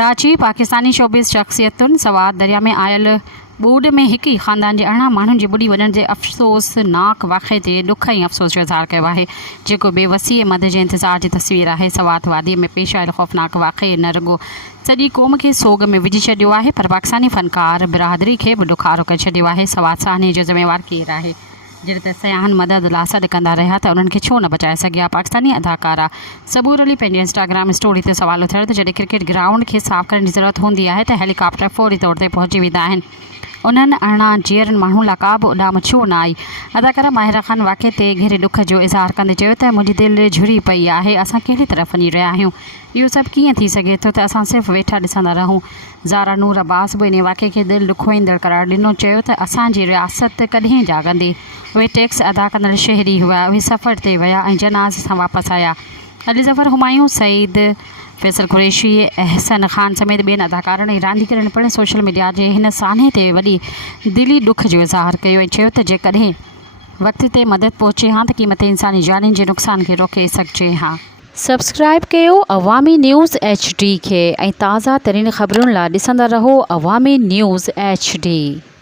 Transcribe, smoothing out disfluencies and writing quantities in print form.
कराची पाकिस्तानी शोबिस शख्सियतुनि सवात दरिया में आयल ॿूड में हिक ई ख़ानदान जे 18 माण्हुनि जे ॿुॾी वञण जे अफ़सोसनाक वाक़े ते ॾुख ऐं अफ़सोस जो इज़हार कयो आहे, जेको बेवसी मद जे इंतज़ार जी तस्वीर आहे। सवात वादीअ में पेश आयल ख़ौफ़नाक वाक़े न रुॻो सॼी क़ौम खे सोग में विझी छॾियो आहे, पर पाकिस्तानी फ़नकार बिरादरी खे बि ॾुखारो करे छॾियो आहे। सवात साहनी जो ज़िम्मेवार केरु आहे? जॾहिं त सयाहन मदद लाइ सॾु कंदा रहिया त उन्हनि खे छो न बचाए सघिया? पाकिस्तानी अदाकारा सबूर अली पंहिंजे इंस्टाग्राम स्टोरी ते सवाल उथियो त जॾहिं क्रिकेट ग्राउंड खे साफ़ करण जी ज़रूरत हूंदी आहे त हेलीकॉप्टर फौरी तौर ते पहुची वेंदा आहिनि। उन्हनि 18 जीअरनि माण्हुनि लाइ का बि उॾाम छो न आई? अदाकारा माहिरा ख़ान वाक़े ते गहरे ॾुख जो इज़हार कंदे चयो त मुंहिंजी दिलि झुरी पई आहे। असां कहिड़ी तरफ़ वञी रहिया आहियूं? इहो सभु कीअं थी सघे थो त असां सिर्फ़ु वेठा ॾिसंदा रहूं? ज़ारा नूर अब्बास बि इन वाक़े खे दिलि ॾुखोईंदड़ करार ॾिनो, चयो त असांजी रियासत कॾहिं जाॻंदी? उहे टैक्स अदा कंदड़ शहरी हुआ, उहे सफ़र ते विया ऐं जनाज़ सां वापसि आया। अली ज़फ़र, हुमायूं सईद, फैसल कुरैशी, अहसन ख़ान समेत ॿियनि अदाकारनि ऐं रांदीगरनि पिणु सोशल मीडिया जे हिन सान्हे ते वॾी दिली ॾुख जो इज़हार कयो ऐं चयो त जेकॾहिं वक़्त ते मदद पहुचे हा त क़ीमत इंसानी जानियुनि जे नुक़सान खे रोके सघिजे हा। सब्सक्राइब कयो अवामी न्यूज़ HD खे ऐं ताज़ा तरीन ख़बरुनि लाइ ॾिसंदा रहो अवामी न्यूज़ HD।